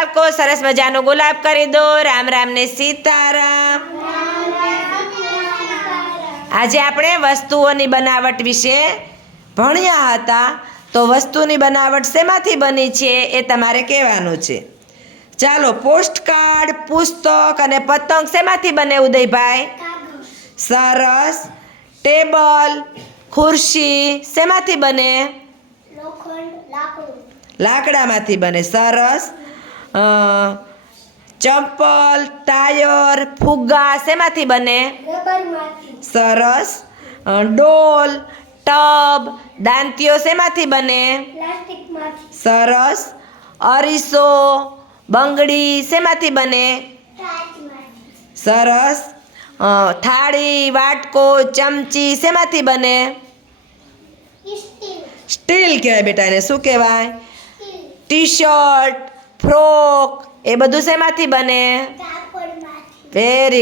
બાળકો સરસ મજાનો ગુલાબ કરી દો. રામ રામ ને સીતારામ. આજે આપણે વસ્તુઓની બનાવટ વિશે ભણ્યા હતા. તો વસ્તુની બનાવટ શેમાંથી બની છે એ તમારે કહેવાનું છે. ચાલો, પોસ્ટકાર્ડ, પુસ્તક અને પતંગ શેમાંથી બને ઉદયભાઈ? સરસ. ટેબલ, ખુરશી શેમાંથી બને? લાકડામાંથી બને. સરસ. ચંપલ, ટાયર, ફુગ્ગા શેમાંથી બને? સરસ. ડોલ, ટબ, દાંતીઓ શેમાંથી બને? સરસ. અરીસો, બંગડી શેમાંથી બને? સરસ. થાળી, વાટકો, ચમચી શેમાંથી બને? સ્ટીલ કહેવાય બેટા. એને શું કહેવાય? ટી શર્ટ, ફ્રોક એ બધું શેમાંથી બને? વેરી